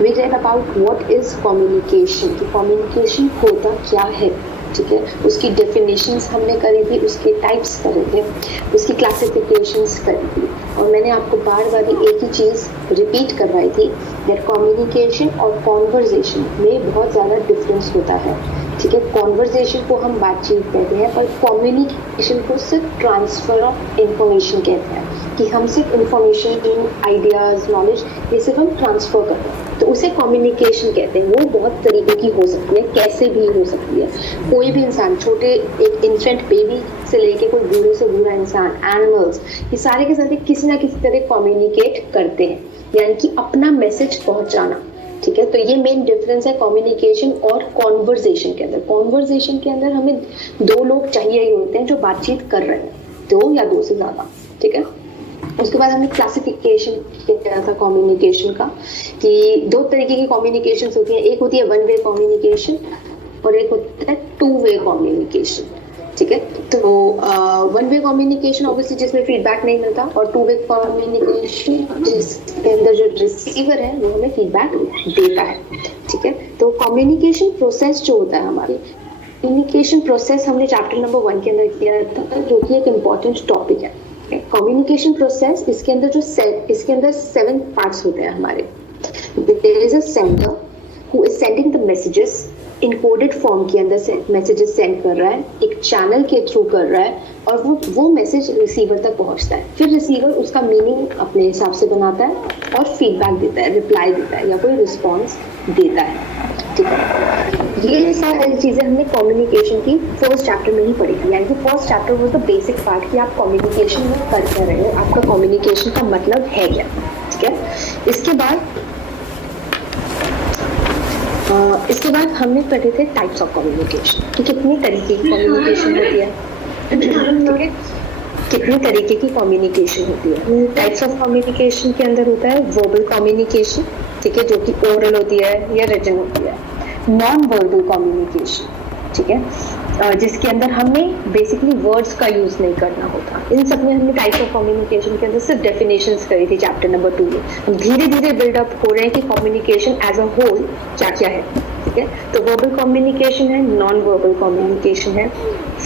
We read about what is communication, कि communication होता क्या है, ठीक है। उसकी डेफिनेशंस हमने करी थी, उसके टाइप्स करे थे, उसकी क्लासिफिकेशंस करी थी, और मैंने आपको बार बार एक ही चीज़ रिपीट करवाई थी दैट कम्युनिकेशन और कॉन्वर्जेशन में बहुत ज़्यादा डिफरेंस होता है, ठीक है। कॉन्वर्जेशन को हम बातचीत कहते हैं, पर कम्युनिकेशन को सिर्फ ट्रांसफर ऑफ इंफॉर्मेशन कहते हैं, कि हम सिर्फ इंफॉर्मेशन, आइडियाज, नॉलेज ये सिर्फ हम ट्रांसफर करते हैं, तो उसे कम्युनिकेशन कहते हैं। वो बहुत तरीके की हो सकती है, कैसे भी हो सकती है। कोई भी इंसान, छोटे एक इन्फेंट बेबी से लेके कोई बूढ़े से बूढ़ा इंसान, एनिमल्स, ये सारे के सारे किसी ना किसी तरह कम्युनिकेट करते हैं, यानी कि अपना मैसेज पहुंचाना, ठीक है। तो ये मेन डिफरेंस है कम्युनिकेशन और कॉन्वर्जेशन के अंदर। कॉन्वर्जेशन के अंदर हमें दो लोग चाहिए ही होते हैं जो बातचीत कर रहे हैं, दो या दो से ज्यादा, ठीक है। उसके बाद हमने क्लासिफिकेशन किया था कम्युनिकेशन का, कि दो तरीके की कम्युनिकेशन होती है, एक होती है वन वे कम्युनिकेशन और एक होता है टू वे कम्युनिकेशन, ठीक है। तो वन वे कम्युनिकेशन ऑब्वियसली जिसमें फीडबैक नहीं मिलता, और टू वे कम्युनिकेशन जिसके अंदर जो रिसीवर है वो हमें फीडबैक देता है, ठीक है। तो कम्युनिकेशन प्रोसेस जो होता है हमारी, कम्युनिकेशन प्रोसेस हमने चैप्टर नंबर 1 के अंदर किया था, जो कि एक इम्पॉर्टेंट टॉपिक है। कम्युनिकेशन प्रोसेस, इसके अंदर 7 पार्ट्स होते हैं हमारे। There is a sender who is sending the messages, encoded form के अंदर से मैसेजेस सेंड कर रहा है, एक चैनल के थ्रू कर रहा है, और वो मैसेज रिसीवर तक पहुंचता है। फिर रिसीवर उसका मीनिंग अपने हिसाब से बनाता है और फीडबैक देता है, रिप्लाई देता है या कोई रिस्पॉन्स देता है, ठीक है। ये सारी चीजें हमने कम्युनिकेशन की फर्स्ट चैप्टर में ही पढ़ी थी, यानी कि फर्स्ट चैप्टर वो तो बेसिक पार्ट कि आप कम्युनिकेशन में कर क्या रहे हो, आपका कम्युनिकेशन का मतलब है क्या, ठीक है। इसके बाद हमने पढ़े थे टाइप्स ऑफ कम्युनिकेशन, कि कितनी तरीके की कम्युनिकेशन होती है, ठीक है, कितनी तरीके की कम्युनिकेशन होती है। टाइप्स ऑफ कम्युनिकेशन के अंदर होता है वर्बल कम्युनिकेशन, ठीक है, जो कि ओरल होती है या रिटन होती है। नॉन वर्बल कम्युनिकेशन, ठीक है, जिसके अंदर हमें बेसिकली वर्ड्स का यूज नहीं करना होता। इन सब में हमने टाइप्स ऑफ कम्युनिकेशन के अंदर सिर्फ डेफिनेशंस करी थी चैप्टर नंबर 2 में। हम धीरे धीरे बिल्डअप हो रहे हैं कि कम्युनिकेशन एज अ होल क्या क्या है, ठीक है। तो वर्बल कम्युनिकेशन है, नॉन वर्बल कम्युनिकेशन है,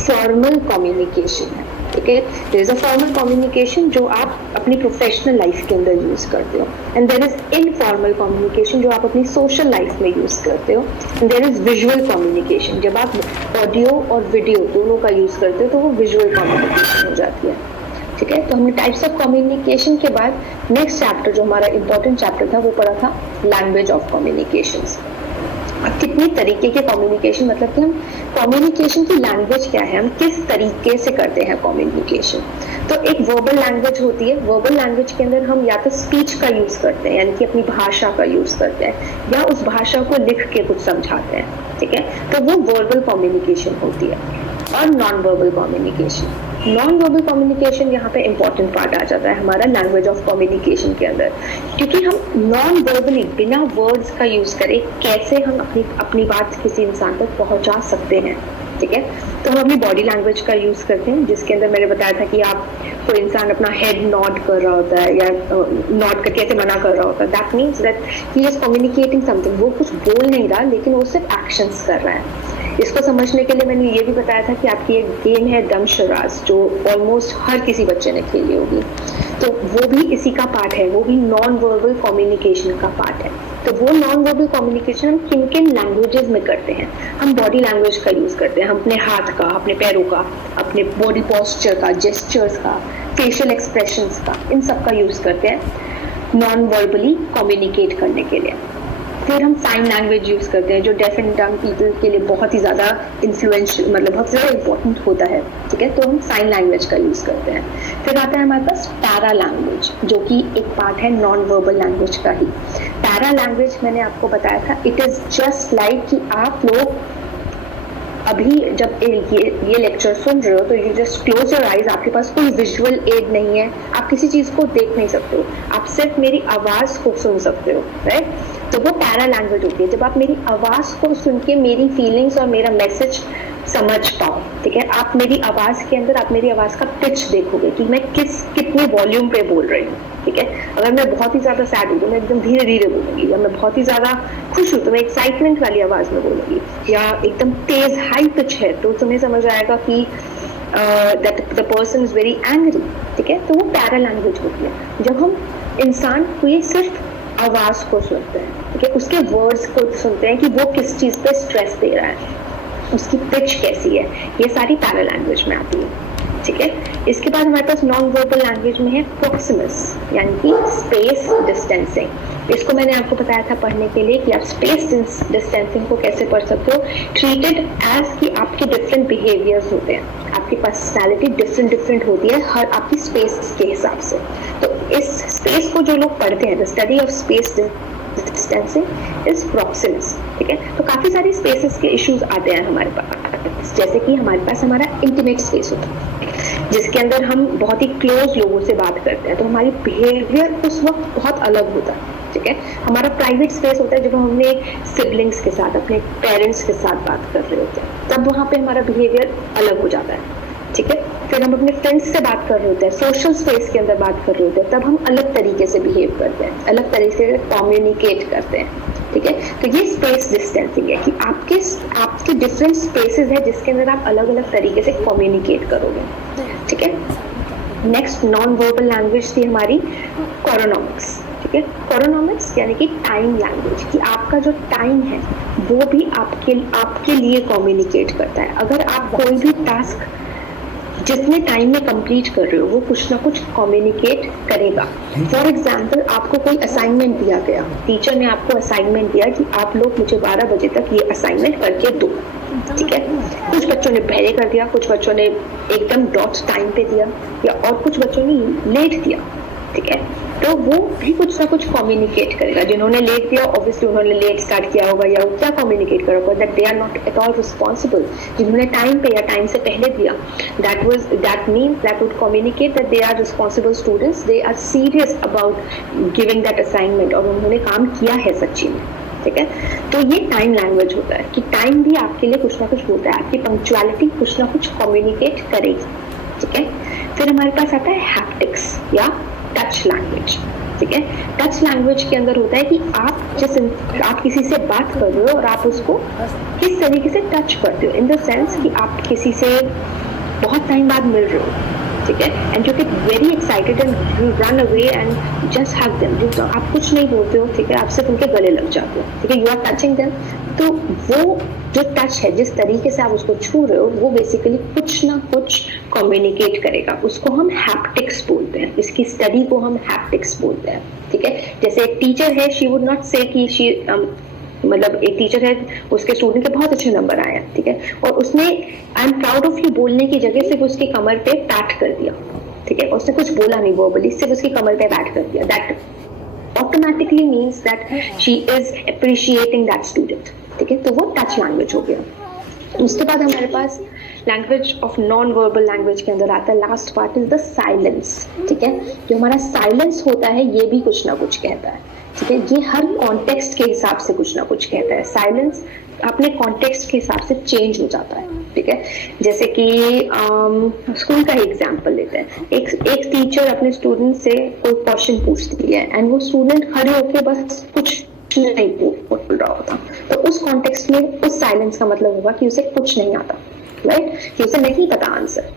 फॉर्मल कम्युनिकेशन है, ठीक है। There is a formal communication जो आप अपनी प्रोफेशनल लाइफ के अंदर यूज करते हो, and there is informal communication जो आप अपनी सोशल लाइफ में यूज करते हो, and there is visual communication, जब आप ऑडियो और वीडियो दोनों का यूज करते हो तो वो विजुअल कम्युनिकेशन हो जाती है, ठीक है। तो हमने टाइप्स ऑफ कम्युनिकेशन के बाद नेक्स्ट चैप्टर जो हमारा इंपॉर्टेंट चैप्टर था वो पढ़ा था लैंग्वेज ऑफ कम्युनिकेशंस। अब कितनी तरीके के कम्युनिकेशन, मतलब कि हम कम्युनिकेशन की लैंग्वेज क्या है, हम किस तरीके से करते हैं कम्युनिकेशन। तो एक वर्बल लैंग्वेज होती है, वर्बल लैंग्वेज के अंदर हम या तो स्पीच का यूज करते हैं, यानी कि अपनी भाषा का यूज करते हैं, या उस भाषा को लिख के कुछ समझाते हैं, ठीक है। तो वो वर्बल कम्युनिकेशन होती है। और non verbal communication, non verbal communication यहाँ पे इंपॉर्टेंट पार्ट आ जाता है हमारा लैंग्वेज ऑफ कम्युनिकेशन के अंदर, क्योंकि हम नॉन वर्बली बिना वर्ड्स का यूज करें कैसे हम अपनी बात किसी इंसान तक पहुंचा सकते हैं, ठीक है। तो हम अपनी बॉडी लैंग्वेज का यूज करते हैं, जिसके अंदर मैंने बताया था कि आप कोई इंसान अपना हेड नॉड कर रहा होता है या नॉड करके ऐसे मना कर रहा होता है, that means that he is communicating something. वो कुछ बोल नहीं रहा लेकिन वो सिर्फ एक्शंस कर रहा है। इसको समझने के लिए मैंने ये भी बताया था कि आपकी एक गेम है दमशराज, जो ऑलमोस्ट हर किसी बच्चे ने खेली होगी, तो वो भी इसी का पार्ट है, वो भी नॉन वर्बल कम्युनिकेशन का पार्ट है। तो वो नॉन वर्बल कम्युनिकेशन हम किन किन लैंग्वेजेस में करते हैं, हम बॉडी लैंग्वेज का यूज करते हैं, हम अपने हाथ का, अपने पैरों का, अपने बॉडी पोस्चर का, जेस्चर्स का, फेशियल एक्सप्रेशंस का, इन सब का यूज करते हैं नॉन वर्बली कम्युनिकेट करने के लिए। फिर हम साइन लैंग्वेज यूज करते हैं, जो डेफ एंड डम्ब पीपल के लिए बहुत ही ज्यादा इन्फ्लुएंशियल, मतलब बहुत ज्यादा इंपॉर्टेंट होता है, ठीक है। तो हम साइन लैंग्वेज का यूज करते हैं। फिर आता है हमारे पास पैरा लैंग्वेज, जो कि एक पार्ट है नॉन वर्बल लैंग्वेज का ही। पैरा लैंग्वेज मैंने आपको बताया था, इट इज जस्ट लाइक कि आप लोग अभी जब ये लेक्चर सुन रहे हो तो you just close your eyes, आपके पास कोई विजुअल एड नहीं है, आप किसी चीज को देख नहीं सकते हो, आप सिर्फ मेरी आवाज को सुन सकते हो, राइट। तो वो पैरा लैंग्वेज होती है, जब आप मेरी आवाज को सुन के मेरी फीलिंग्स और मेरा मैसेज समझ पाओ, ठीक है। आप मेरी आवाज के अंदर आप मेरी आवाज का पिच देखोगे कि मैं कितने वॉल्यूम पे बोल रही हूँ, ठीक है। अगर मैं बहुत ही ज्यादा सैड हूँ तो मैं एकदम धीरे धीरे बोलूंगी, या मैं बहुत ही ज्यादा खुश हूँ तो मैं एक्साइटमेंट वाली आवाज में बोलूंगी, या एकदम तेज हाई पिच है तो तुम्हें समझ आएगा कि that the person is very angry, ठीक है। तो वो पैरा लैंग्वेज होती है। जब हम इंसान को ये सिर्फ आवाज को सुनते हैं, ठीक है, उसके वर्ड्स को सुनते हैं कि वो किस चीज पे स्ट्रेस दे रहा है, उसकी पिच कैसी है, ये सारी पैरा लैंग्वेज में आती है, ठीक है। इसके बाद हमारे पास नॉन वर्बल लैंग्वेज में है प्रॉक्सिमस, यानी कि स्पेस डिस्टेंसिंग। इसको मैंने आपको बताया था पढ़ने के लिए कि आप स्पेस डिस्टेंसिंग को कैसे पढ़ सकते हो। ट्रीटेड एज कि आपके डिफरेंट बिहेवियर्स होते हैं, आपकी पर्सनैलिटी डिफरेंट होती है हर आपकी स्पेस के हिसाब से। तो इस स्पेस को जो लोग पढ़ते हैं, the study of space distancing is Proximus, ठीक है। तो काफी सारी स्पेसेस के इश्यूज आते हैं हमारे पास, जैसे कि हमारे पास हमारा इंटीमेट स्पेस होता है जिसके अंदर हम बहुत ही क्लोज लोगों से बात करते हैं, तो हमारी बिहेवियर उस वक्त बहुत अलग होता है, ठीक है। हमारा प्राइवेट स्पेस होता है जब हम अपने सिबलिंग्स के साथ, अपने पेरेंट्स के साथ बात कर रहे होते हैं, तब वहां पे हमारा बिहेवियर अलग हो जाता है, ठीक है। फिर हम अपने फ्रेंड्स से बात कर रहे होते हैं, सोशल स्पेस के अंदर बात कर रहे होते हैं, तब हम अलग तरीके से बिहेव करते हैं, अलग तरीके से कम्युनिकेट करते हैं, ठीक है। तो ये स्पेस डिस्टेंसिंग है कि आपके डिफरेंट स्पेसेस है जिसके अंदर आप अलग अलग तरीके से कम्युनिकेट करोगे, ठीक है। नेक्स्ट नॉन वर्बल लैंग्वेज थी हमारी कोरोनॉमिक्स, ठीक है। कोरोनॉमिक्स यानी कि टाइम लैंग्वेज, कि आपका जो टाइम है वो भी आपके लिए कम्युनिकेट करता है। अगर आप कोई भी टास्क जितने टाइम में कंप्लीट कर रहे हो वो कुछ ना कुछ कम्युनिकेट करेगा। फॉर एग्जाम्पल, आपको कोई असाइनमेंट दिया गया, टीचर ने आपको असाइनमेंट दिया कि आप लोग मुझे 12 बजे तक ये असाइनमेंट करके दो, ठीक है। कुछ बच्चों ने पहले कर दिया, कुछ बच्चों ने एकदम डॉट टाइम पे दिया, या और कुछ बच्चों ने लेट दिया, ठीक है। तो वो भी कुछ ना कुछ कम्युनिकेट करेगा। जिन्होंने लेट दिया ऑब्वियसली उन्होंने लेट स्टार्ट किया होगा, या क्या कम्युनिकेट करेगा, that they are not at all responsible. जिन्होंने टाइम पे या टाइम से पहले दिया, that means that would communicate that they are responsible students, they are serious about giving that assignment, और उन्होंने काम किया है सच्ची में, ठीक है। तो ये टाइम लैंग्वेज होता है कि टाइम भी आपके लिए कुछ ना कुछ बोलता है, आपकी पंक्चुअलिटी कुछ ना कुछ कम्युनिकेट करेगी, ठीक है। फिर हमारे पास आता है हैप्टिक्स या टच लैंग्वेज, ठीक है। टच लैंग्वेज के अंदर होता है कि आप किसी से बात कर रहे हो और आप उसको किस तरीके से टच करते हो, इन द सेंस कि आप किसी से बहुत टाइम बाद मिल रहे हो, ठीक है, and you get very excited and you run away and just hug them. तो आप कुछ नहीं बोलते हो, ठीक है, आप सिर्फ उनके गले लग जाते हो, ठीक है, यू आर टचिंग देम। तो वो जो टच है, जिस तरीके से आप उसको छू रहे हो, वो बेसिकली कुछ ना कुछ कम्युनिकेट करेगा, उसको हम हैप्टिक्स बोलते हैं। इसकी स्टडी को हम हैप्टिक्स बोलते हैं, ठीक है। जैसे एक टीचर है, शी वुड नॉट से कि शी मतलब एक टीचर है, उसके स्टूडेंट के बहुत अच्छे नंबर आए हैं, ठीक है, और उसने I am proud of you बोलने की जगह सिर्फ उसकी कमर पे पैट कर दिया, ठीक है, उसने कुछ बोला नहीं वर्बली, सिर्फ उसकी कमर पे पैट कर दिया, that automatically means that she is appreciating that student, ठीक है। तो वो टच लैंग्वेज हो गया। उसके बाद हमारे पास language of non verbal language के अंदर आता है, last part is the silence, ठीक है। जो हमारा साइलेंस होता है ये भी कुछ ना कुछ कहता है, ठीक है। ये हर कॉन्टेक्स्ट के हिसाब से कुछ ना कुछ कहता है। साइलेंस अपने कॉन्टेक्स्ट के हिसाब से चेंज हो जाता है, ठीक है। जैसे कि स्कूल का एग्जांपल लेते हैं। एक टीचर अपने स्टूडेंट से कोई क्वेश्चन पूछती है एंड वो स्टूडेंट खड़े होके बस कुछ नहीं बोल रहा होता, तो उस कॉन्टेक्स्ट में उस साइलेंस का मतलब होगा कि उसे कुछ नहीं आता, राइट, कि उसे नहीं पता आंसर।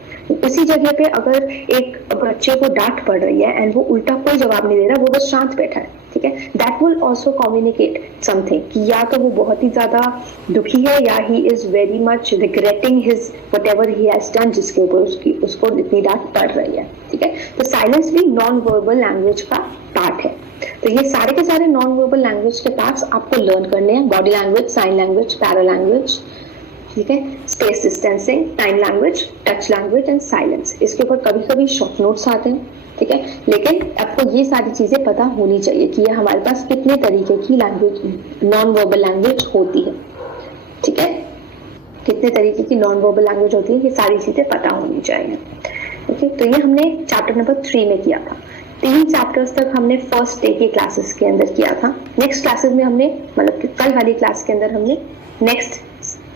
उसी जगह पे अगर एक बच्चे को डांट पड़ रही है एंड वो उल्टा कोई जवाब नहीं दे रहा, वो बस शांत बैठा है, ठीक है, that will also communicate something, कि या तो वो बहुत ही ज्यादा दुखी है या he is very much regretting his whatever he has done, जिसके ऊपर उसको इतनी डांट पड़ रही है, ठीक है। तो साइलेंस भी नॉन वर्बल लैंग्वेज का पार्ट है। तो ये सारे के सारे नॉन वर्बल लैंग्वेज के पार्ट्स आपको लर्न करने हैं, body language, sign language, para language, ठीक है, space distancing, time language, touch language and silence. इसके ऊपर कभी कभी शॉर्ट नोट्स आते हैं, ठीक है, लेकिन आपको ये सारी चीजें पता होनी चाहिए कि ये हमारे पास कितने तरीके की लैंग्वेज नॉन वर्बल लैंग्वेज होती है, ठीक है, कितने तरीके की नॉन वर्बल लैंग्वेज होती है, ये सारी चीजें पता होनी चाहिए, ओके। तो ये हमने चैप्टर नंबर 3 में किया था। 3 चैप्टर्स तक हमने फर्स्ट डे के क्लासेस के अंदर किया था। नेक्स्ट क्लासेस में हमने मतलब कल वाली क्लास के अंदर हमने नेक्स्ट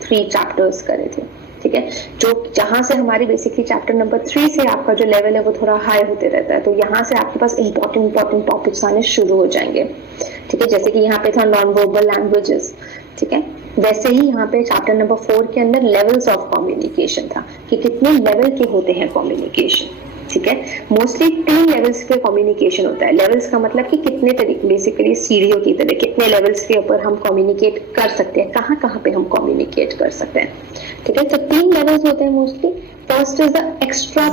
3 चैप्टर्स करे थे, ठीक ठीक है, जो जहां से हमारी बेसिकली चैप्टर नंबर 3 से आपका जो लेवल है वो थोड़ा हाई होते रहता है, तो यहाँ से आपके पास इंपॉर्टेंट टॉपिक्स आने शुरू हो जाएंगे। ठीक है, जैसे कि यहाँ पे था नॉन वर्बल लैंग्वेजेस, ठीक है, वैसे ही यहाँ पे चैप्टर नंबर 4 के अंदर लेवल्स ऑफ कम्युनिकेशन था कि कितने लेवल के होते हैं कम्युनिकेशन। ठीक है, मोस्टली 3 लेवल्स के कम्युनिकेशन होता है। लेवल्स का मतलब कि कितने तरीके, बेसिकली सीढ़ियों की तरह कितने लेवल्स के ऊपर हम कम्युनिकेट कर सकते हैं, कहाँ कहाँ पे हम कम्युनिकेट कर सकते हैं। ठीक है, तो 3 लेवल्स होते हैं mostly. First is the extra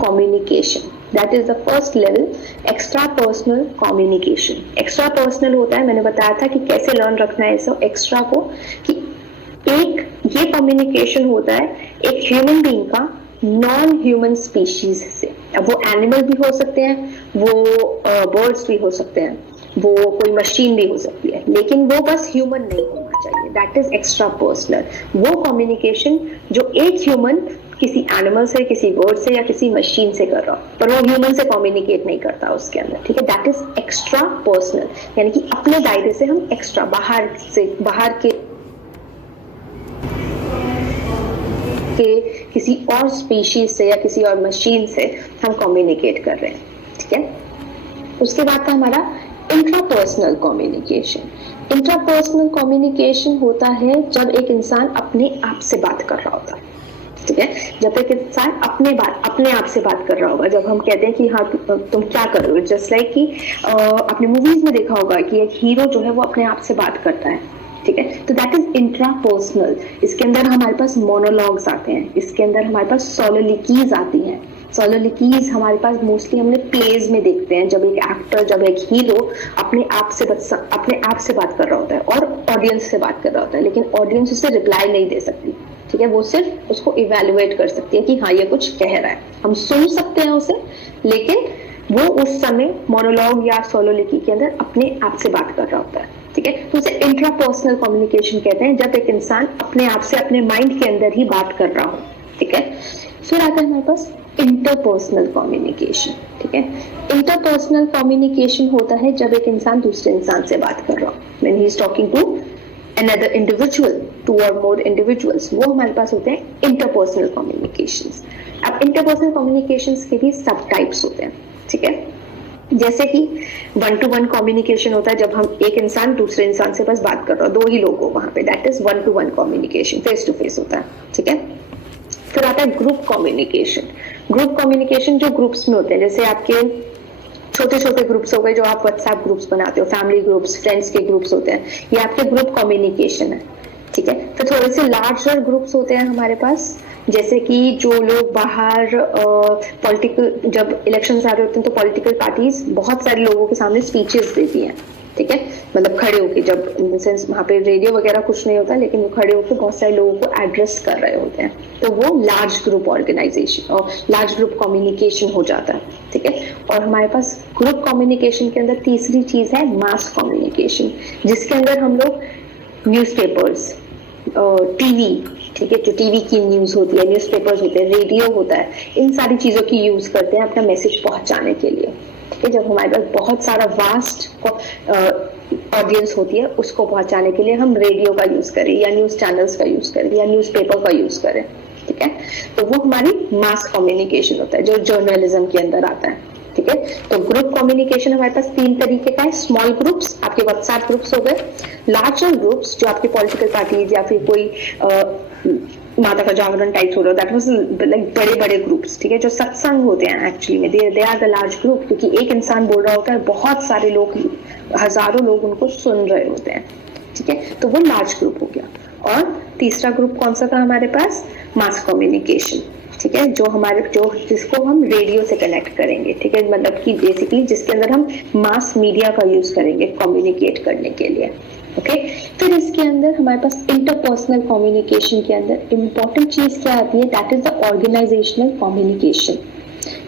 communication, that is the first level, extra personal communication. Extra personal होता है, मैंने बताया था कि कैसे लर्न रखना है इसे एक्स्ट्रा को, कि एक ये कम्युनिकेशन होता है एक ह्यूमन बीइंग का नॉन ह्यूमन स्पीशीज से। अब वो एनिमल भी हो सकते हैं, वो बर्ड्स भी हो सकते हैं, वो कोई मशीन भी हो सकती है, लेकिन वो बस ह्यूमन नहीं होना चाहिए। दैट इज एक्स्ट्रा पर्सनल, वो कम्युनिकेशन जो एक ह्यूमन किसी एनिमल से, किसी बर्ड से या किसी मशीन से कर रहा हो, पर वो ह्यूमन से कम्युनिकेट नहीं करता उसके अंदर। ठीक है, दैट इज एक्स्ट्रा पर्सनल, यानी कि अपने दायरे से हम एक्स्ट्रा बाहर के किसी और स्पीशीज से या किसी और मशीन से हम कम्युनिकेट कर रहे हैं। ठीक है, उसके बाद था हमारा इंट्रापर्सनल कम्युनिकेशन। इंट्रापर्सनल कम्युनिकेशन होता है जब एक इंसान अपने आप से बात कर रहा होता है। ठीक है, जब एक इंसान अपने आप से बात कर रहा होगा, जब हम कहते हैं कि हाँ तुम क्या कर रहे हो, जस्ट लाइक कि आपने मूवीज में देखा होगा कि एक हीरो जो है वो अपने आप से बात करता है। ठीक है, तो दैट इज इंट्रापर्सनल। इसके अंदर हमारे पास मोनोलॉग्स आते हैं, इसके अंदर हमारे पास सोलोलिकीज आती हैं। सोलोलिकीज हमारे पास मोस्टली हमने प्लेज में देखते हैं, जब एक एक्टर, जब एक हीरो अपने आप से बात कर रहा होता है और ऑडियंस से बात कर रहा होता है, लेकिन ऑडियंस उसे रिप्लाई नहीं दे सकती। ठीक है, वो सिर्फ उसको इवेल्युएट कर सकती है कि हाँ ये कुछ कह रहा है, हम सुन सकते हैं उसे, लेकिन वो उस समय मोनोलॉग या सोलोलिकी के अंदर अपने आप से बात कर रहा होता है। ठीक है, तो उसे इंट्रापर्सनल कम्युनिकेशन कहते हैं, जब एक इंसान अपने आप से अपने माइंड के अंदर ही बात कर रहा हो। ठीक है, फिर आता है हमारे पास इंटरपर्सनल कम्युनिकेशन। ठीक है, इंटरपर्सनल कम्युनिकेशन होता है जब एक इंसान दूसरे इंसान से बात कर रहा हो, when he is talking to another individual, 2 or more individuals, वो हमारे पास होते हैं इंटरपर्सनल कम्युनिकेशंस। अब इंटरपर्सनल कम्युनिकेशंस के भी सब टाइप्स होते हैं। ठीक है, जैसे कि 1-to-1 कम्युनिकेशन होता है, जब हम एक इंसान दूसरे इंसान से बस बात कर रहा हो, 2 ही लोग हो वहां पे, that is 1-to-1 communication, face to face होता है। ठीक है, फिर आता है ग्रुप कम्युनिकेशन। ग्रुप कम्युनिकेशन जो ग्रुप्स में होते हैं, जैसे आपके छोटे छोटे ग्रुप्स हो गए जो आप व्हाट्सएप ग्रुप्स बनाते हो, फैमिली ग्रुप्स, फ्रेंड्स के ग्रुप्स होते हैं, ये आपके ग्रुप कम्युनिकेशन है। ठीक है, तो थोड़े से लार्जर ग्रुप्स होते हैं हमारे पास, जैसे कि जो लोग बाहर पॉलिटिकल, जब इलेक्शंस आ रहे होते हैं तो पॉलिटिकल पार्टीज बहुत सारे लोगों के सामने स्पीचेस देती हैं। ठीक है, मतलब खड़े होके, जब इन सेंस वहां पे रेडियो वगैरह कुछ नहीं होता, लेकिन वो खड़े होकर बहुत सारे लोगों को एड्रेस कर रहे होते हैं, तो वो लार्ज ग्रुप ऑर्गेनाइजेशन और लार्ज ग्रुप कम्युनिकेशन हो जाता है। ठीक है, और हमारे पास ग्रुप कम्युनिकेशन के अंदर तीसरी चीज है मास कम्युनिकेशन, जिसके अंदर हम लोग न्यूज़पेपर्स, टीवी, ठीक है, जो टीवी की न्यूज होती है, न्यूज़पेपर्स होते हैं, रेडियो होता है, इन सारी चीजों की यूज करते हैं अपना मैसेज पहुंचाने के लिए। ठीक है, जब हमारे पास बहुत सारा वास्ट ऑडियंस होती है, उसको पहुंचाने के लिए हम रेडियो का यूज करें या न्यूज चैनल्स का यूज करें या न्यूज़पेपर का यूज करें। ठीक है, तो वो हमारी मास कम्युनिकेशन होता है जो जर्नलिज्म के अंदर आता है। ठीक है, तो ग्रुप कम्युनिकेशन हमारे पास 3 तरीके का है। स्मॉल ग्रुप्स आपके व्हाट्सएप ग्रुप्स हो गए, लार्जर ग्रुप्स जो आपके पॉलिटिकल पार्टीज या फिर कोई माता का जागरण टाइप हो रहा है, दैट वाज लाइक बड़े बड़े ग्रुप्स। ठीक है, जो सत्संग होते हैं एक्चुअली में, they are the large group, क्योंकि एक इंसान बोल रहा होता है, बहुत सारे लोग, हजारों लोग उनको सुन रहे होते हैं। ठीक है, तो वो लार्ज ग्रुप हो गया। और तीसरा ग्रुप कौन सा था हमारे पास? Mass communication. ठीक है, जिसको हम रेडियो से कनेक्ट करेंगे। ठीक है, मतलब कि बेसिकली जिसके अंदर हम मास मीडिया का यूज करेंगे कम्युनिकेट करने के लिए। ओके, फिर इसके अंदर हमारे पास इंटरपर्सनल कम्युनिकेशन के अंदर इंपॉर्टेंट चीज क्या आती है? That is the organisational communication.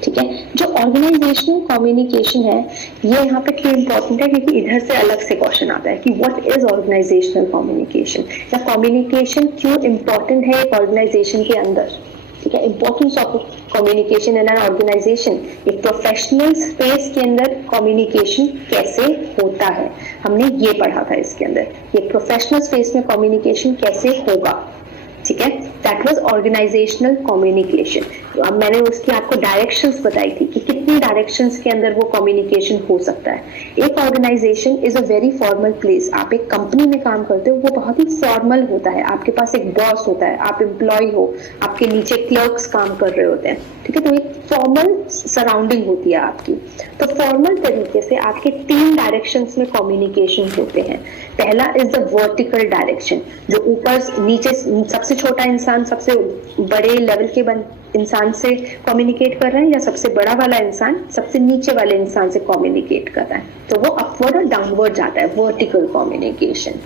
ठीक है, जो ऑर्गेनाइजेशनल कम्युनिकेशन है ये यहाँ पे क्यों इंपॉर्टेंट है? क्योंकि इधर से अलग से क्वेश्चन आता है कि व्हाट इज ऑर्गेनाइजेशनल कम्युनिकेशन, या कम्युनिकेशन क्यों इंपॉर्टेंट है एक ऑर्गेनाइजेशन के अंदर। ठीक है, importance of communication in an organisation, एक प्रोफेशनल स्पेस के अंदर कम्युनिकेशन कैसे होता है, हमने ये पढ़ा था इसके अंदर, ये प्रोफेशनल स्पेस में कम्युनिकेशन कैसे होगा, ठीक है, दैट वाज ऑर्गेनाइजेशनल कम्युनिकेशन। तो अब मैंने उसकी आपको डायरेक्शंस बताई थी कि कितनी डायरेक्शंस के अंदर वो कम्युनिकेशन हो सकता है। एक organisation is a very formal place, आप एक कंपनी में काम करते हो, वो बहुत ही फॉर्मल होता है, आपके पास एक बॉस होता है, आप एम्प्लॉय हो, आपके नीचे क्लर्क्स काम कर रहे होते हैं, ठीक है, तो एक फॉर्मल सराउंडिंग होती है आपकी। तो फॉर्मल तरीके से आपके 3 डायरेक्शंस में कम्युनिकेशन होते हैं। पहला इज द वर्टिकल डायरेक्शन, जो ऊपर नीचे सबसे छोटा इंसान सबसे बड़े लेवल के इंसान से कम्युनिकेट कर रहा है, या सबसे बड़ा वाला इंसान सबसे नीचे वाले इंसान से कम्युनिकेट कर रहा है, तो वो अपवर्ड और डाउनवर्ड जाता है, वर्टिकल कम्युनिकेशन।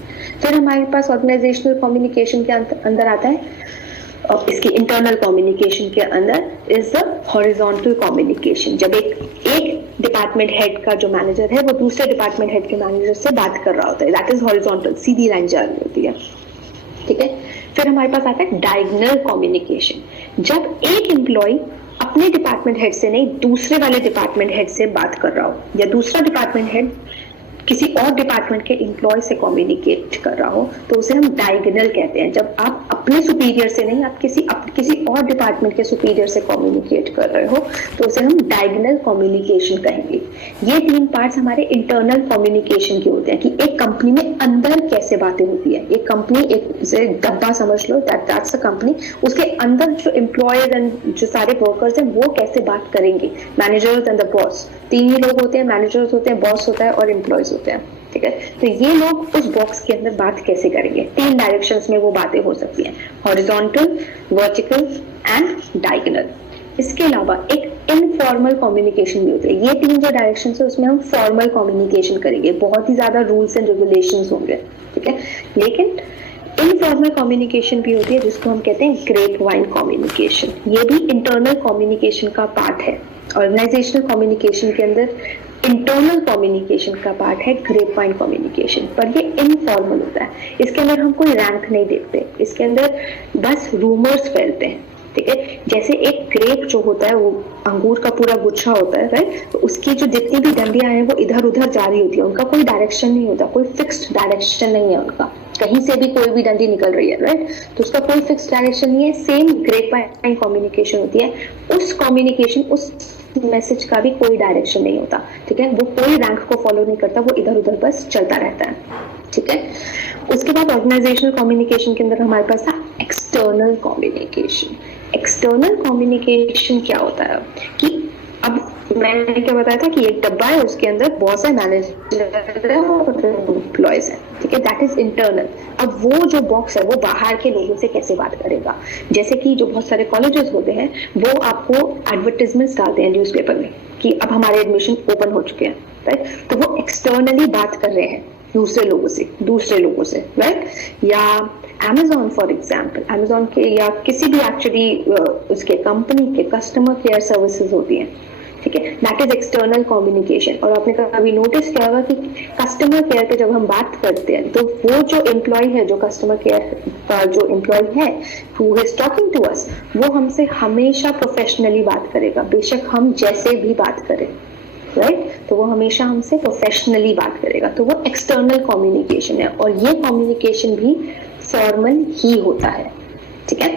फिर हमारे पास ऑर्गेनाइजेशनल कम्युनिकेशन के अंदर आता है, इसकी इंटरनल कम्युनिकेशन के अंदर इज द हॉरिजॉन्टल कम्युनिकेशन, जब एक डिपार्टमेंट हेड का जो मैनेजर है वो दूसरे डिपार्टमेंट हेड के मैनेजर से बात कर रहा होता है, that is horizontal, Sidhi line जा रही होती है, ठीक है। फिर हमारे पास आता है डायगोनल कम्युनिकेशन, जब एक एम्प्लॉय अपने डिपार्टमेंट हेड से नहीं दूसरे वाले डिपार्टमेंट हेड से बात कर रहा हो, या दूसरा डिपार्टमेंट हेड किसी और डिपार्टमेंट के एम्प्लॉय से कम्युनिकेट कर रहा हो, तो उसे हम डायगोनल कहते हैं। जब आप अपने सुपीरियर से नहीं, आप किसी और डिपार्टमेंट के सुपीरियर से कम्युनिकेट कर रहे हो, तो उसे हम डायगोनल कम्युनिकेशन कहेंगे। ये 3 पार्ट्स हमारे इंटरनल कम्युनिकेशन के होते हैं, कि एक कंपनी में अंदर कैसे बातें होती है। एक कंपनी, एक डब्बा समझ लो, दैट्स अ कंपनी, उसके अंदर जो एम्प्लॉयज एंड जो सारे वर्कर्स हैं वो कैसे बात करेंगे, मैनेजर्स एंड द बॉस, 3 ही लोग होते हैं, मैनेजर्स होते हैं, बॉस होता है और एम्प्लॉयज होते हैं, ठीक है। तो ये लोग उस बॉक्स के अंदर बात कैसे करेंगे, 3 डायरेक्शंस में वो बातें हो सकती हैं, हॉरिजॉन्टल, वर्टिकल एंड डायगोनल। इसके अलावा एक इनफॉर्मल कम्युनिकेशन भी होती है। ये 3 जो डायरेक्शंस है उसमें हम फॉर्मल कम्युनिकेशन करेंगे, बहुत ही ज्यादा रूल्स एंड रेगुलेशंस होंगे, ठीक है। लेकिन इनफॉर्मल कम्युनिकेशन भी होती है जिसको हम कहते हैं ग्रेप वाइन कम्युनिकेशन, ये भी इंटरनल कम्युनिकेशन का पार्ट है। ऑर्गेनाइजेशनल कम्युनिकेशन के अंदर इंटरनल कम्युनिकेशन का पार्ट है ग्रेप वाइन कम्युनिकेशन, पर ये इनफॉर्मल होता है, इसके अंदर हम कोई रैंक नहीं देखते, इसके अंदर बस रूमर्स फैलते हैं, ठीक है। जैसे एक ग्रेप जो होता है वो अंगूर का पूरा गुच्छा होता है, राइट, तो उसकी जो जितनी भी डंडियां हैं वो इधर उधर जा रही होती है, उनका कोई डायरेक्शन नहीं होता, कोई फिक्स्ड डायरेक्शन नहीं है उनका, कहीं से भी कोई भी डंडी निकल रही है, राइट, तो उसका कोई फिक्स्ड डायरेक्शन नहीं है। सेम ग्रेप वाइन कम्युनिकेशन होती है, उस कम्युनिकेशन, उस मैसेज का भी कोई डायरेक्शन नहीं होता, ठीक है, वो कोई रैंक को फॉलो नहीं करता, वो इधर उधर बस चलता रहता है, ठीक है। उसके बाद ऑर्गेनाइजेशनल कम्युनिकेशन के अंदर हमारे पास था एक्सटर्नल कम्युनिकेशन। एक्सटर्नल कम्युनिकेशन क्या होता है कि अब मैंने क्या बताया था कि एक डब्बा है, उसके अंदर बहुत सारे मैनेजर है और एम्प्लॉयज है, ठीक है, दैट इज इंटरनल। अब वो जो बॉक्स है वो बाहर के लोगों से कैसे बात करेगा, जैसे कि जो बहुत सारे कॉलेजेस होते हैं वो आपको एडवर्टाइजमेंट्स डालते हैं न्यूज़पेपर में कि अब हमारे एडमिशन ओपन हो चुके हैं, राइट, तो वो एक्सटर्नली बात कर रहे हैं दूसरे लोगों से, राइट। या Amazon फॉर एग्जाम्पल, Amazon के या किसी भी एक्चुअली उसके कंपनी के कस्टमर केयर सर्विसेज होती हैं, ठीक है, दैट इज एक्सटर्नल कम्युनिकेशन। और आपने कभी नोटिस किया होगा कि कस्टमर केयर पे जब हम बात करते हैं तो वो जो एम्प्लॉय है, जो कस्टमर केयर का जो एम्प्लॉय है who is talking to us, वो हमसे हमेशा प्रोफेशनली बात करेगा, बेशक हम जैसे भी बात करें, राइट, तो वो हमेशा हमसे प्रोफेशनली बात करेगा, तो वो एक्सटर्नल कम्युनिकेशन है, और ये कम्युनिकेशन भी फॉर्मल ही होता है, ठीक है।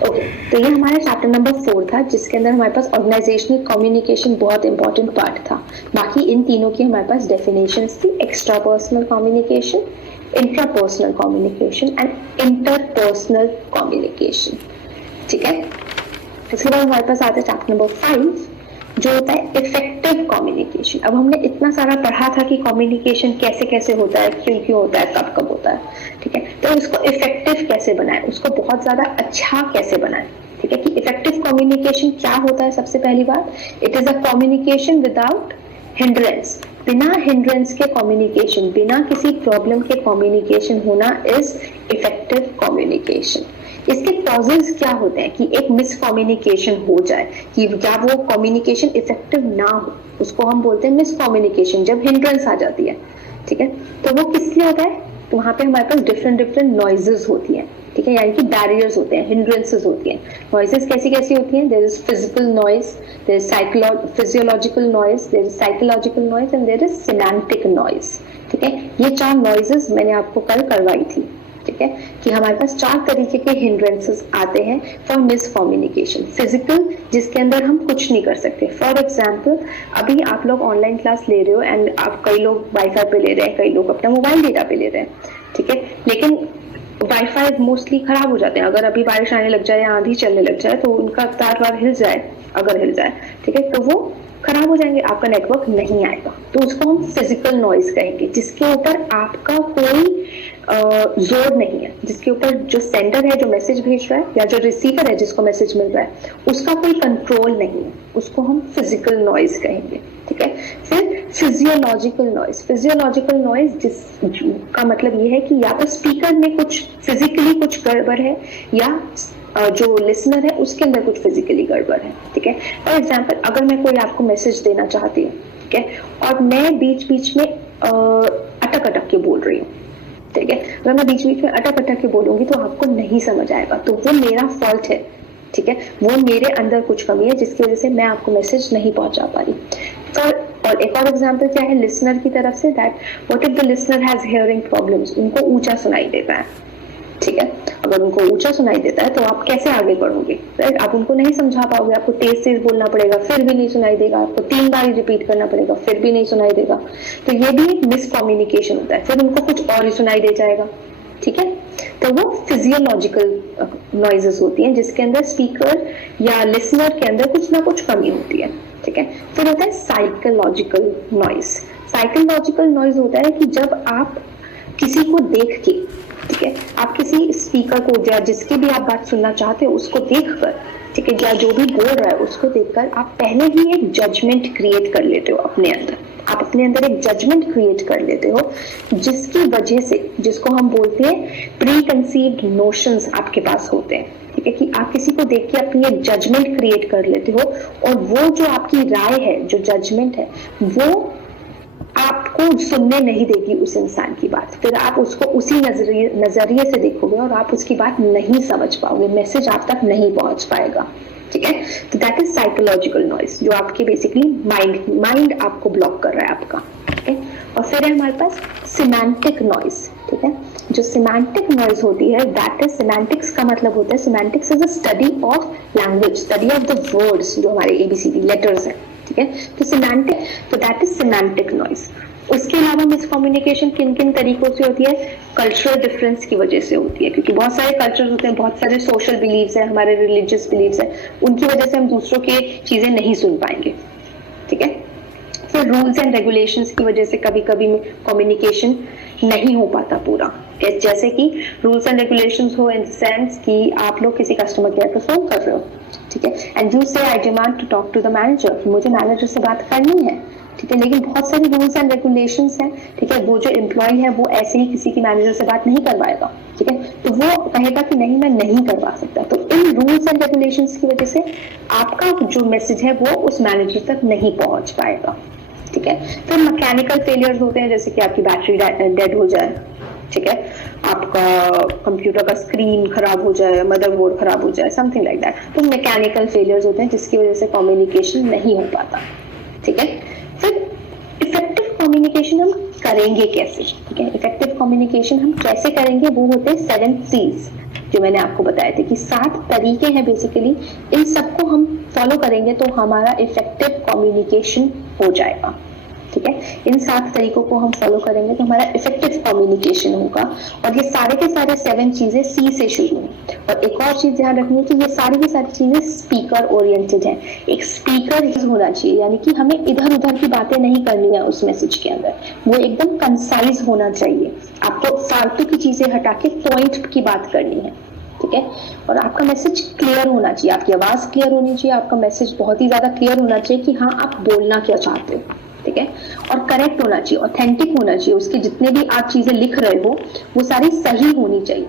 ओके, तो ये हमारा चैप्टर नंबर 4 था, जिसके अंदर हमारे पास ऑर्गेनाइजेशनल कम्युनिकेशन बहुत इंपॉर्टेंट पार्ट था। बाकी इन तीनों की हमारे पास डेफिनेशंस थी, extra personal communication, intrapersonal communication and interpersonal communication, ठीक है। इसके बाद हमारे पास आता है चैप्टर नंबर 5 जो होता है इफेक्टिव कम्युनिकेशन। अब हमने इतना सारा पढ़ा था कि कम्युनिकेशन कैसे कैसे होता है, क्यों क्यों होता है, कब कब होता है, ठीक है, तो इसको इफेक्टिव कैसे बनाए, उसको बहुत ज्यादा अच्छा कैसे बनाए, ठीक है, कि इफेक्टिव कम्युनिकेशन क्या होता है। सबसे पहली बात, it is a communication without hindrance, बिना हिंड्रेंस के कम्युनिकेशन, बिना किसी प्रॉब्लम के कम्युनिकेशन होना इज इफेक्टिव कम्युनिकेशन। इसके कॉजेज क्या होते हैं कि एक मिसकम्युनिकेशन हो जाए, कि या वो कम्युनिकेशन इफेक्टिव ना हो, उसको हम बोलते हैं मिसकम्युनिकेशन, जब हिंड्रेंस आ जाती है, ठीक है। तो वो किस लिए होता है, तो वहाँ पे हमारे पास डिफरेंट नॉइजेस होती हैं, ठीक है, यानी कि बैरियर्स होते हैं, हिंड्रेंसेस होती हैं। नॉइजेस कैसी कैसी होती हैं? There is physical noise, there is physiological noise, there is psychological noise and there is semantic noise, ठीक है। ये 4 नॉइजेस मैंने आपको कल करवाई थी, ठीक है, कि हमारे पास 4 तरीके के हिंड्रेंसेस आते हैं फॉर मिस कम्युनिकेशन। फिजिकल, जिसके अंदर हम कुछ नहीं कर सकते। फॉर एग्जाम्पल, अभी आप लोग ऑनलाइन क्लास ले रहे हो एंड आप कई लोग वाईफाई पे ले रहे हैं, कई लोग अपना मोबाइल डेटा पे ले रहे हैं, ठीक है, लेकिन वाईफाई मोस्टली खराब हो जाते हैं। अगर अभी बारिश आने लग जाए या आंधी चलने लग जाए तो उनका तार वार हिल जाए, अगर हिल जाए, ठीक है, तो वो खराब हो जाएंगे, आपका नेटवर्क नहीं आएगा। तो उसको हम फिजिकल नॉइज कहेंगे, जिसके ऊपर आपका कोई जोर नहीं है, जिसके ऊपर जो सेंडर है जो मैसेज भेज रहा है या जो रिसीवर है जिसको मैसेज मिल रहा है उसका कोई कंट्रोल नहीं है, उसको हम फिजिकल नॉइज कहेंगे, ठीक है। फिर फिजियोलॉजिकल नॉइज, फिजियोलॉजिकल नॉइज जिसका मतलब ये है कि या तो स्पीकर में कुछ फिजिकली कुछ गड़बड़ है या जो लिसनर है उसके अंदर कुछ फिजिकली गड़बड़ है, ठीक है। फॉर एग्जाम्पल, अगर मैं कोई आपको मैसेज देना चाहती हूँ, ठीक है, और मैं बीच बीच में अटक अटक के बोल रही हूँ, ठीक है, अगर मैं बीच बीच में अटक अटक के बोलूंगी तो आपको नहीं समझ आएगा, तो वो मेरा फॉल्ट है, ठीक है, वो मेरे अंदर कुछ कमी है जिसकी वजह से मैं आपको मैसेज नहीं पहुंचा पा रही। और एक और एग्जांपल क्या है लिसनर की तरफ से, that what if the listener has hearing problems, उनको ऊंचा सुनाई देता है, ठीक है, अगर उनको ऊंचा सुनाई देता है तो आप कैसे आगे बढ़ोगे, राइट? आप उनको नहीं समझा पाओगे, आपको तेज तेज बोलना पड़ेगा, फिर भी नहीं सुनाई देगा, आपको 3 बार रिपीट करना पड़ेगा, फिर भी नहीं सुनाई देगा, तो ये भी मिस कम्युनिकेशन होता है। फिर उनको कुछ और ही सुनाई दे जाएगा, ठीक है, तो वो फिजियोलॉजिकल नॉइजेस होती हैं जिसके अंदर स्पीकर या लिसनर के अंदर कुछ ना कुछ कमी होती है, ठीक है। फिर होता है साइकोलॉजिकल नॉइज। साइकोलॉजिकल नॉइज होता है कि जब आप किसी को देख के, ठीक है, आप किसी स्पीकर को या जिसकी भी आप बात सुनना चाहते हो उसको देखकर, ठीक है, या जो भी बोल रहा है उसको देखकर आप पहले ही एक जजमेंट क्रिएट कर लेते हो अपने अंदर, आप अपने अंदर एक जजमेंट क्रिएट कर लेते हो जिसकी वजह से, जिसको हम बोलते हैं प्री कंसीव्ड नोशंस आपके पास होते हैं, ठीक है, कि आप किसी को देख के अपनी एक जजमेंट क्रिएट कर लेते हो और वो जो आपकी राय है, जो जजमेंट है, वो आपको सुनने नहीं देगी उस इंसान की बात, फिर आप उसको उसी नजरिए से देखोगे और आप उसकी बात नहीं समझ पाओगे, मैसेज आप तक नहीं पहुंच पाएगा, ठीक है। तो दैट इज साइकोलॉजिकल नॉइज, जो आपके बेसिकली माइंड आपको ब्लॉक कर रहा है आपका, ठीक है। और फिर है हमारे पास सिमेंटिक नॉइज, ठीक है। जो सिमेंटिक नॉइज होती है, दैट इज, सिमेंटिक्स का मतलब होता है, semantics is a study of language, study of the words, जो हमारे ABCD लेटर्स हैं, ठीक है। तो सिमेंटिक, तो दैट इज सिमेंटिक नॉइज। उसके अलावा मिसकम्युनिकेशन किन किन तरीकों से होती है? कल्चरल डिफरेंस की वजह से होती है, क्योंकि बहुत सारे कल्चर्स होते हैं, बहुत सारे सोशल बिलीव्स हैं, हमारे रिलीजियस बिलीव्स हैं, उनकी वजह से हम दूसरों के चीजें नहीं सुन पाएंगे, ठीक है। फिर रूल्स एंड रेगुलेशंस की वजह से कभी कभी कम्युनिकेशन नहीं हो पाता पूरा, जैसे कि रूल्स एंड रेगुलेशंस हो इन द सेंस कि आप लोग किसी कस्टमर केयर पर फोन कर रहे हो, ठीक है, and you say I demand to talk to the manager, मुझे मैनेजर से बात करनी है, ठीक है, लेकिन बहुत सारे रूल्स एंड रेगुलेशंस हैं, ठीक है, वो जो एम्प्लॉय है वो ऐसे ही किसी की मैनेजर से बात नहीं करवाएगा, ठीक है, तो वो कहेगा कि नहीं, मैं नहीं करवा सकता। तो इन रूल्स एंड रेगुलेशंस की वजह से आपका जो मैसेज है वो उस मैनेजर तक नहीं पहुंच पाएगा, ठीक है। फिर मैकेनिकल फेलियर्स होते हैं, जैसे कि आपकी बैटरी डेड हो जाए, ठीक है, आपका कंप्यूटर का स्क्रीन खराब हो जाए, मदरबोर्ड खराब हो जाए, समथिंग लाइक दैट। तो मैकेनिकल फेलियर्स होते हैं जिसकी वजह से कम्युनिकेशन नहीं हो पाता, ठीक है। फिर इफेक्टिव कम्युनिकेशन हम करेंगे कैसे, ठीक है, इफेक्टिव कम्युनिकेशन हम कैसे करेंगे, वो होते हैं 7 C's, जो मैंने आपको बताए थे कि 7 तरीके हैं बेसिकली, इन सबको हम फॉलो करेंगे तो हमारा इफेक्टिव कम्युनिकेशन हो जाएगा, ठीक है। इन 7 तरीकों को हम फॉलो करेंगे तो हमारा इफेक्टिव कम्युनिकेशन होगा, और ये सारे के सारे 7 चीजें C से शुरू हैं। और एक और चीज ध्यान रखनी है कि ये सारी की सारी चीजें स्पीकर ओरिएंटेड हैं, एक स्पीकर होना चाहिए, यानी कि हमें इधर उधर की बातें नहीं करनी है उस मैसेज के अंदर, वो एकदम कंसाइज होना चाहिए, आपको फालतू की चीजें हटा के पॉइंट की बात करनी है, ठीक है। और आपका मैसेज क्लियर होना चाहिए, आपकी आवाज क्लियर होनी चाहिए, आपका मैसेज बहुत ही ज्यादा क्लियर होना चाहिए कि हाँ आप बोलना क्या चाहते हो, ठीक है, और करेक्ट होना चाहिए, ऑथेंटिक होना चाहिए, उसके जितने भी आप चीजें लिख रहे हो वो सारी सही होनी चाहिए,